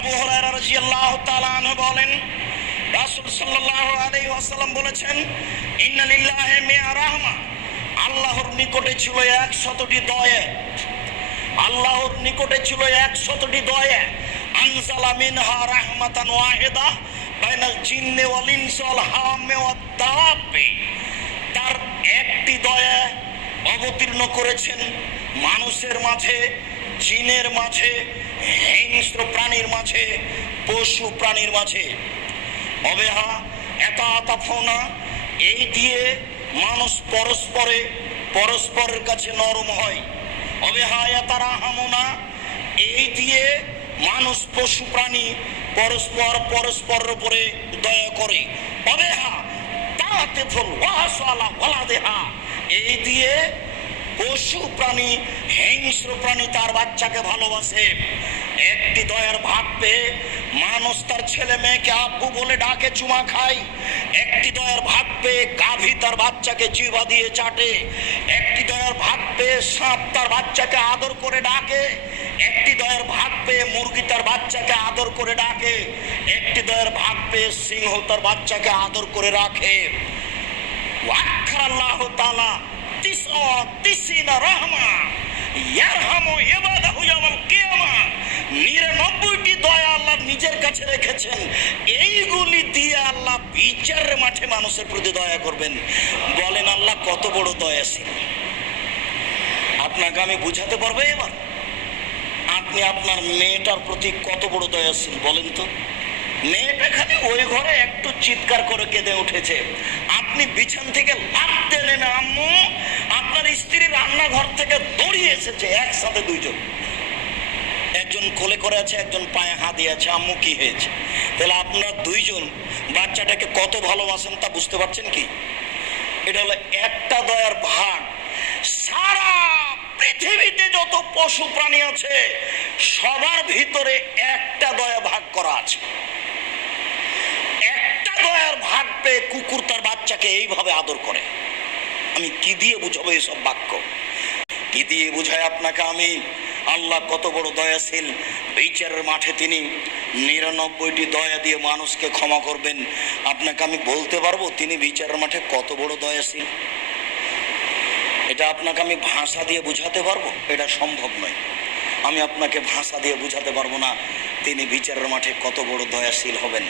আবু হুরায়রা রাদিয়াল্লাহু তাআলা আনহু বলেন, রাসূল সাল্লাল্লাহু আলাইহি ওয়াসাল্লাম বলেছেন, ইন্না লিল্লাহি মিআ রাহমা, আল্লাহর নিকটে ছিল 100টি দয়া। আল্লাহর নিকটে ছিল 100টি দয়া। আনজালা মিনহা রাহমাতান ওয়াহিদা বাইনাল জিন্নি ওয়াল ইনসি ওয়াল হাওয়ামি ওয়াদ দাওয়াবি। তার একটি দয়া অবতীর্ণ করেছেন মানুষের মাঝে, জিনের মাঝে, হিংস্র প্রাণীর মাঝে, পশু প্রাণীর মাঝে। অবেহা এটা আতাফনা, এই দিয়ে মানুষ পরস্পরের কাছে নরম হয়। অবেহা এতারা হামনা, এই দিয়ে মানুষ পশু প্রাণী পরস্পরের উপরে দয়া করে। অবেহা তাতে ফুল ওয়াসালা ওয়ালাদেহা, এই দিয়ে পশু প্রাণী, হিংস্র প্রাণী তার বাচ্চাকে ভালোবাসে। একটি দয়ার ভাগ পেয়ে মানুষ তার ছেলে মেয়েকে আব্বু বলে ডাকে, চুমা খায়। একটি দয়ার ভাগ পেয়ে গাভী তার বাচ্চাকে জিহ্বা দিয়ে চাটে। একটি দয়ার ভাগ পেয়ে সাপ তার বাচ্চাকে আদর করে ডাকে। একটি দয়ার ভাগ পেয়ে মুরগি তার বাচ্চাকে আদর করে ডাকে। একটি দয়ার ভাগ পেয়ে সিংহ তার বাচ্চাকে আদর করে রাখে। ওয়াক্কারাল্লাহু তাআলা 99 রাহমা ইয়ারহামু ইবাদাহু ইয়াওমাল কিয়ামা। 99টি দয়া আল্লাহ নিজের কাছে রেখেছেন। এইগুলি দিয়ে আল্লাহ বিচারের মাঠে মানুষের প্রতি দয়া করবেন। বলেন আল্লাহ কত বড় দয়াশীল। আপনাকে আমি বুঝাতে পারবো এবার? আপনি আপনার মেয়েটার প্রতি কত বড় দয়াশীল বলেন তো। মেয়েটা খালি ওই ঘরে একটু চিৎকার করে কেঁদে উঠেছে, আপনি বিছান থেকে লাফতে নেমে আম্মু, আপনার স্ত্রী রান্নাঘর থেকে দৌড়িয়ে এসেছে, একসাথে দুইজন, একজন কোলে করে আছে, একজন পায়ে হাত দিয়ে আছে, আম্মু কি হয়েছে? তাহলে আপনার দুইজন বাচ্চাটাকে কত ভালোবাসেন তা বুঝতে পারছেন কি? এটা হলো একটা দয়ার ভাগ। সারা পৃথিবীতে যত পশু প্রাণী আছে সবার ভিতরে একটা দয়া ভাগ করা আছে। একটা দয়ার ভাগ পেয়ে কুকুর তার বাচ্চাকে এইভাবে আদর করে। আমি কি দিয়ে বুঝাবো এসব বাক্য? কি দিয়ে বুঝাই আপনাকে আমি আল্লাহ কত বড় দয়াশীল? বিচারের মাঠে তিনি 99টি দয়া দিয়ে মানুষকে ক্ষমা করবেন। আপনাকে আমি বলতে পারবো তিনি বিচারের মাঠে কত বড় দয়াশীল? এটা আপনাকে আমি ভাষা দিয়ে বুঝাতে পারবো? এটা সম্ভব নয়। আমি আপনাকে ভাষা দিয়ে বুঝাতে পারবো না তিনি বিচারের মাঠে কত বড় দয়াশীল হবেন।